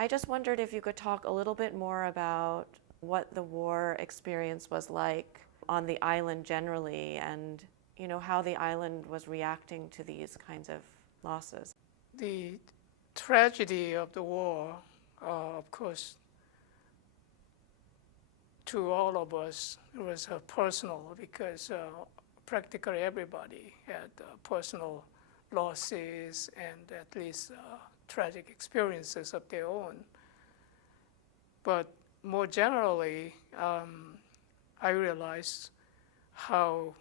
I just wondered if you could talk a little bit more about what the war experience was like on the island generally and how the island was reacting to these kinds of losses. The tragedy of the war, of course, to all of us, it was personal because practically everybody had personal losses and at least tragic experiences of their own. But more generally, I realized how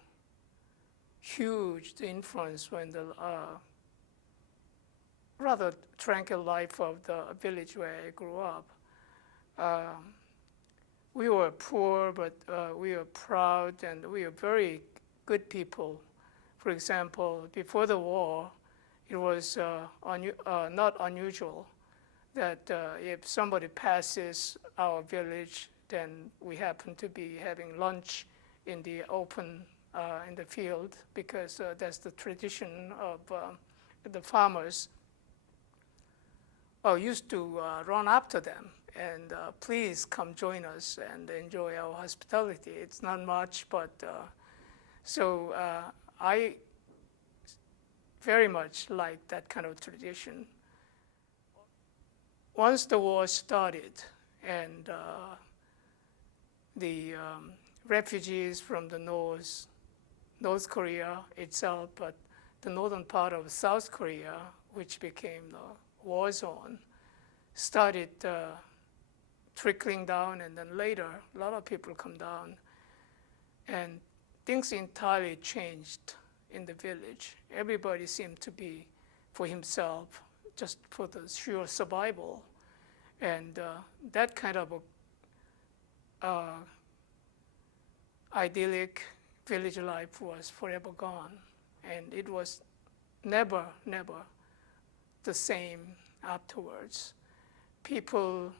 huge the influence when the rather tranquil life of the village where I grew up. We were poor, but we were proud, and we were very good people. For example, before the war, it was not unusual that if somebody passes our village, then we happen to be having lunch in the open in the field because that's the tradition of the farmers. Used to run after them and please come join us and enjoy our hospitality. It's not much, but so I very much like that kind of tradition. Once the war started and the refugees from the North Korea itself, but the northern part of South Korea, which became the war zone, started trickling down, and then later a lot of people come down, and things entirely changed in the village. Everybody seemed to be for himself, just for the sheer survival, and that kind of idyllic village life was forever gone, and it was never the same afterwards. People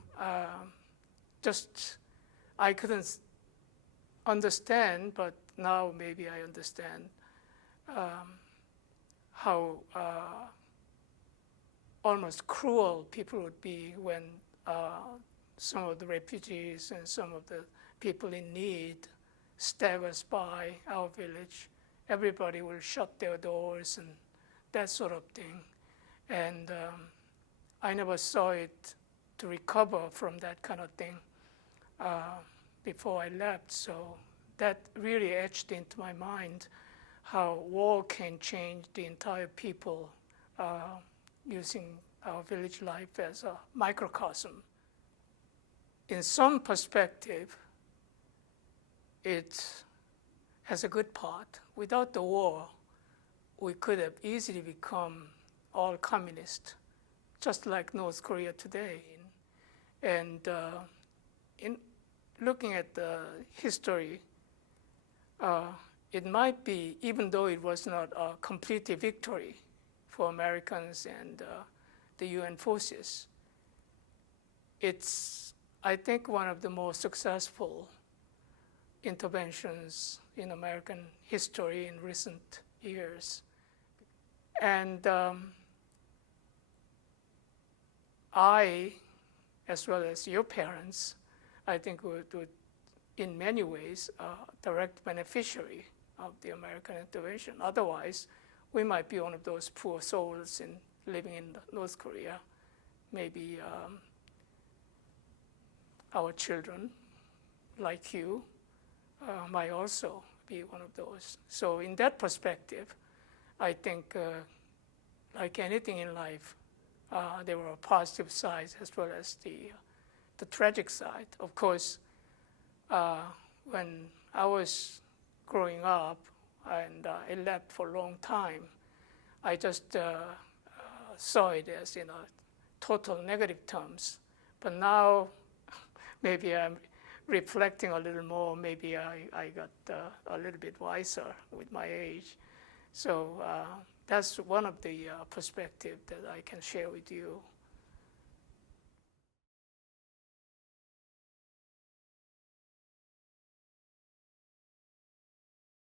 I couldn't understand, but now maybe I understand how almost cruel people would be when some of the refugees and some of the people in need staggers by our village. Everybody will shut their doors and that sort of thing. And I never saw it to recover from that kind of thing before I left. So that really etched into my mind how war can change the entire people using our village life as a microcosm. In some perspective, it has a good part. Without the war, we could have easily become all communist, just like North Korea today. And in looking at the history, it might be, even though it was not a complete victory for Americans and the UN forces, it's, I think, one of the most successful interventions in American history in recent years. And I, as well as your parents, I think would in many ways, direct beneficiary of the American intervention. Otherwise, we might be one of those poor souls living in North Korea. Maybe our children, like you, might also be one of those. So in that perspective, I think like anything in life, there were positive sides as well as the tragic side. Of course, when I was growing up and I left for a long time, I just saw it as total negative terms. But now, maybe I'm reflecting a little more. Maybe I got a little bit wiser with my age. So that's one of the perspectives that I can share with you.